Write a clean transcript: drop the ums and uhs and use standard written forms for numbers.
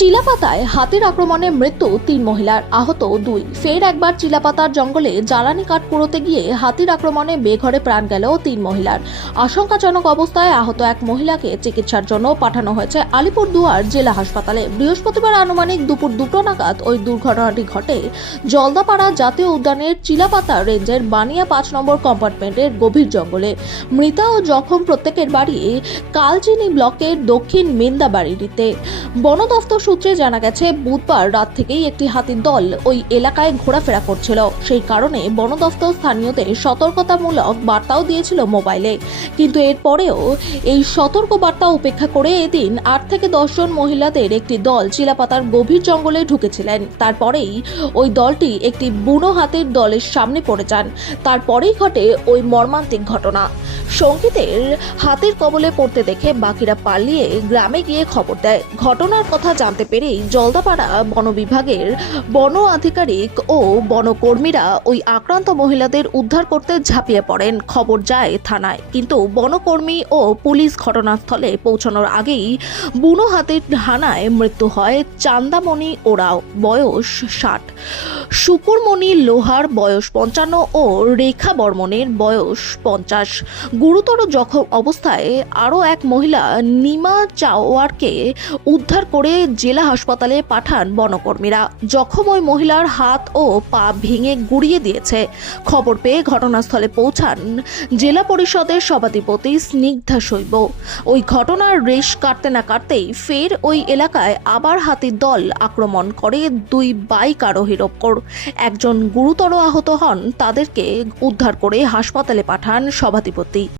চিলাপাতায় হাতির আক্রমণে মৃত্যু ৩ মহিলার, আহত ২। ফের একবার চিলাপাতার জঙ্গলে জ্বালানি কাঠ কুড়োতে গিয়ে হাতির আক্রমণে বেঘরে প্রাণ গেল ৩ মহিলার। আশঙ্কাজনক অবস্থায় আহত এক মহিলাকে চিকিৎসার জন্য পাঠানো হয়েছে আলিপুরদুয়ার জেলা হাসপাতালে। বৃহস্পতিবার আনুমানিক দুপুর ২টো নাগাদ ওই দুর্ঘটনাটি ঘটে জলদাপাড়া জাতীয় উদ্যানের চিলাপাতা রেঞ্জের বানিয়া ৫ নম্বর কম্পার্টমেন্টের গভীর জঙ্গলে। মৃতা ও জখম প্রত্যেকের বাড়ি কালচিনি ব্লকের দক্ষিণ মেন্দাবাড়িতে। বন দফতর সূত্রে জানা গেছে, বুধবার রাত থেকেই একটি হাতির দল ওই এলাকায় ঘোরাফেরা করছিল। সেই কারণে বন দফতর স্থানীয়দের সতর্কতামূলক বার্তাও দিয়েছিল মোবাইলে, কিন্তু এরপরেও এই সতর্ক বার্তা উপেক্ষা করে এদিন ৮ থেকে ১০ জন মহিলাদের একটি দল চিলাপাতার গভীর জঙ্গলে ঢুকেছিলেন। তারপরেই ওই দলটি একটি বুনো হাতির দলের সামনে পড়ে যান। তারপরেই ঘটে ওই মর্মান্তিক ঘটনা। সঙ্গীতের হাতির কবলে পড়তে দেখে বাকিরা পালিয়ে গ্রামে গিয়ে খবর দেয়। ঘটনার কথা জানতে পেরেই জলদাপাড়া বন বিভাগের বন আধিকারিক ও বনকর্মীরা ওই আক্রান্ত মহিলাদের উদ্ধার করতে ঝাঁপিয়ে পড়েন। খবর যায় থানায়, কিন্তু বনকর্মী ও পুলিশ ঘটনাস্থলে পৌঁছানোর আগেই বুনো হাতির হানায় মৃত্যু হয় চান্দামণি ওরাও, বয়স ৬০, শুকুরমণি লোহার, বয়স ৫৫ ও রেখা বর্মনের, বয়স ৫০। গুরুতর জখম অবস্থায় আরও এক মহিলা নিমা চাওয়ারকে উদ্ধার করে জেলা হাসপাতালে পাঠান বনকর্মীরা। জখম ওই মহিলার হাত ও পা ভেঙে গুঁড়িয়ে দিয়েছে। খবর পেয়ে ঘটনাস্থলে পৌঁছান জেলা পরিষদের সভাধিপতি স্নিগ্ধা শৈব। ওই ঘটনার রেশ কাটতে না কাটতেই ফের ওই এলাকায় আবার হাতির দল আক্রমণ করে ২ বাইক আরোহীর ওপর। একজন গুরুতর আহত হন, তাদেরকে উদ্ধার করে হাসপাতালে পাঠান সভাধিপতি।